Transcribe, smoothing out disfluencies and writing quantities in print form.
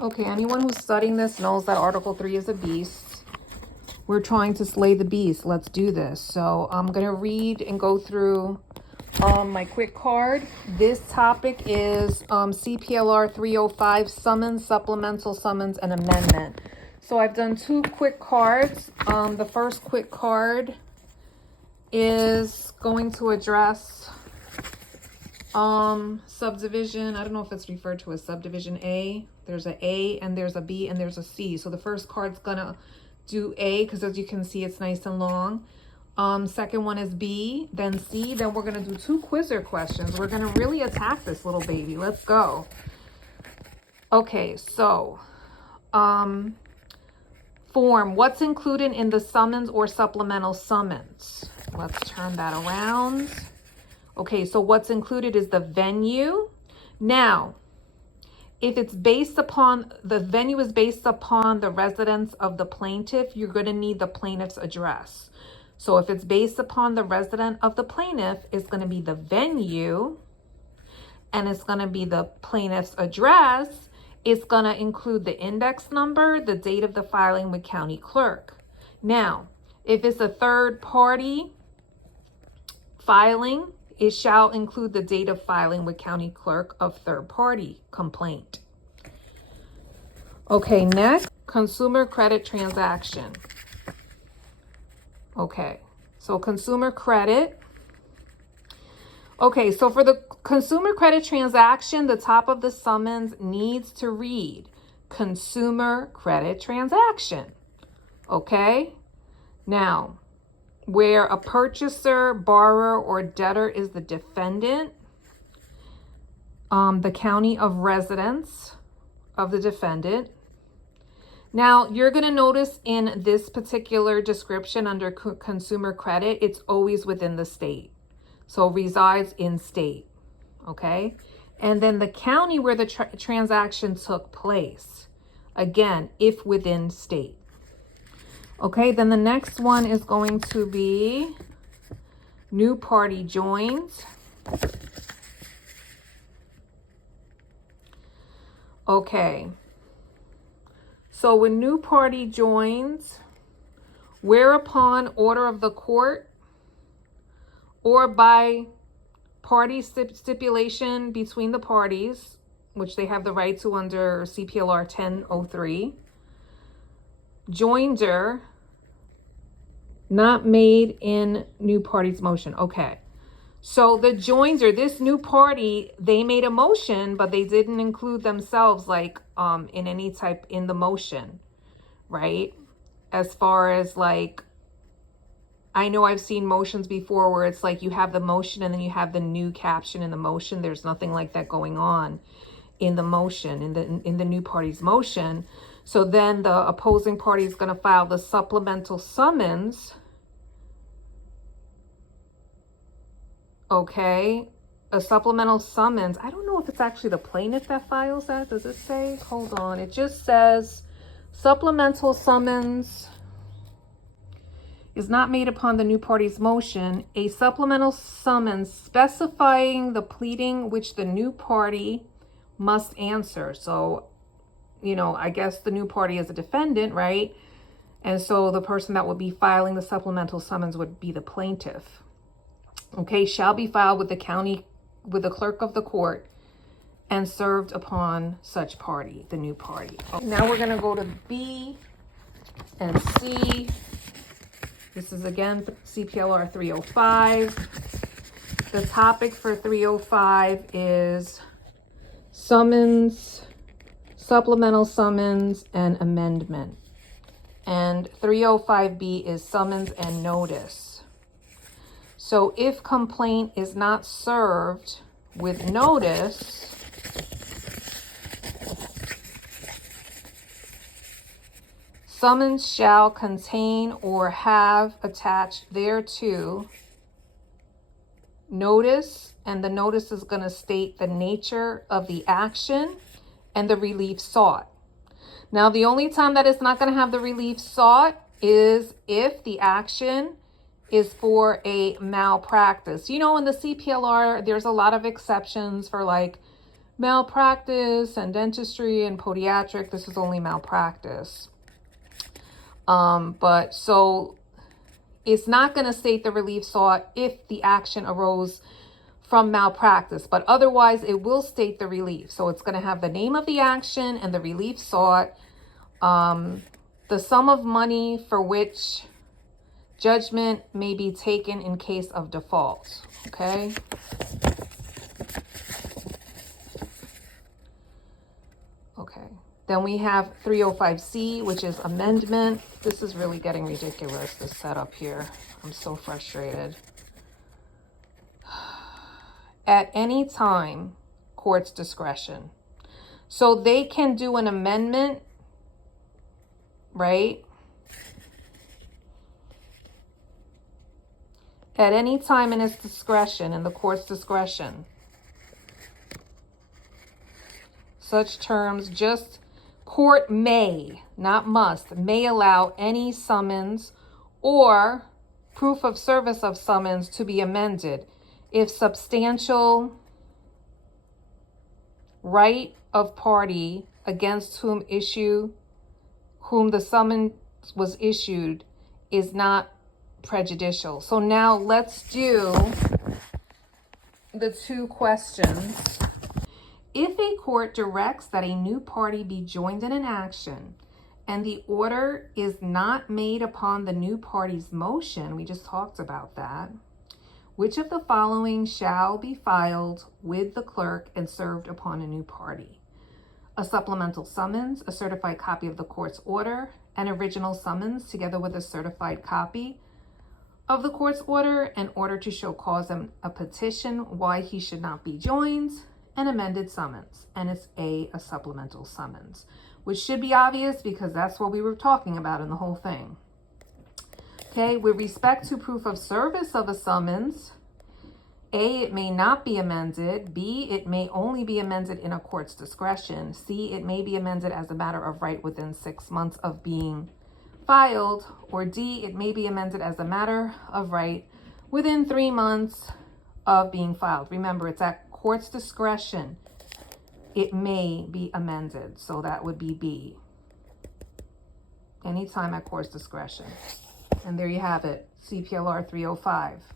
Okay, anyone who's studying this knows that Article 3 is a beast. We're trying to slay the beast. Let's do this. So I'm going to read and go through my quick card. This topic is CPLR 305, summons, supplemental summons, and amendment. So I've done two quick cards. The first quick card is going to address subdivision. I don't know if it's referred to as subdivision A. There's a A and there's a B and there's a C. So the first card's gonna do A because as you can see it's nice and long. Second one is B, then C. Then we're gonna do two quizzer questions. We're gonna really attack this little baby. Let's go. Okay, so form, what's included in the summons or supplemental summons? Let's turn that around. Okay, so what's included is the venue. Now, if it's based upon, the venue is based upon the residence of the plaintiff, you're going to need the plaintiff's address. So if it's based upon the resident of the plaintiff, it's going to be the venue, and it's going to be the plaintiff's address. It's going to include the index number, the date of the filing with county clerk. Now, if it's a third party filing, it shall include the date of filing with county clerk of third party complaint. Okay, next, consumer credit transaction. Okay, so consumer credit. Okay, so for the consumer credit transaction, the top of the summons needs to read consumer credit transaction. Okay, now, where a purchaser, borrower, or debtor is the defendant, the county of residence of the defendant. Now, you're going to notice in this particular description under consumer credit, it's always within the state. So resides in state, okay? And then the county where the transaction took place. Again, if within state. Okay, then the next one is going to be new party joins. Okay, so when new party joins, whereupon order of the court or by party stipulation between the parties, which they have the right to under CPLR 1003, joinder not made in new party's motion. Okay, so the joinder, this new party, they made a motion, but they didn't include themselves like in any type in the motion, right? As far as like, I know I've seen motions before where it's like you have the motion and then you have the new caption in the motion. There's nothing like that going on in the motion, in the new party's motion. So then the opposing party is going to file the supplemental summons. Okay, a supplemental summons. I don't know if it's actually the plaintiff that files that. Does it say? Hold on. It just says supplemental summons is not made upon the new party's motion. A supplemental summons specifying the pleading which the new party must answer. So, you know, I guess the new party is a defendant, right? And so the person that would be filing the supplemental summons would be the plaintiff. Okay, shall be filed with the county, with the clerk of the court and served upon such party, the new party. Okay, now we're going to go to B and C. This is again CPLR 305. The topic for 305 is summons, supplemental summons, and amendment. And 305B is summons and notice. So if complaint is not served with notice, summons shall contain or have attached thereto notice, and the notice is going to state the nature of the action and the relief sought. Now, the only time that it's not going to have the relief sought is if the action is for a malpractice. You know, in the CPLR, there's a lot of exceptions for like malpractice and dentistry and podiatric. This is only malpractice. But so it's not going to state the relief sought if the action arose from malpractice, but otherwise it will state the relief. So it's going to have the name of the action and the relief sought, the sum of money for which judgment may be taken in case of default. Okay. Okay. Then we have 305C, which is amendment. This is really getting ridiculous, this setup here. I'm so frustrated. At any time, court's discretion. So they can do an amendment, right? At any time in its discretion, in the court's discretion. Such terms, just court may, not must, may allow any summons or proof of service of summons to be amended if substantial right of party against whom the summons was issued is not prejudicial. So now let's do the two questions. If a court directs that a new party be joined in an action and the order is not made upon the new party's motion, we just talked about that, which of the following shall be filed with the clerk and served upon a new party? A supplemental summons, a certified copy of the court's order, an original summons together with a certified copy of the court's order, an order to show cause and a petition why he should not be joined, an amended summons. And it's a supplemental summons, which should be obvious because that's what we were talking about in the whole thing. Okay, with respect to proof of service of a summons, A, it may not be amended. B, it may only be amended in a court's discretion. C, it may be amended as a matter of right within 6 months of being filed. Or D, it may be amended as a matter of right within 3 months of being filed. Remember, it's at court's discretion. It may be amended. So that would be B. Anytime at court's discretion. And there you have it, CPLR 305.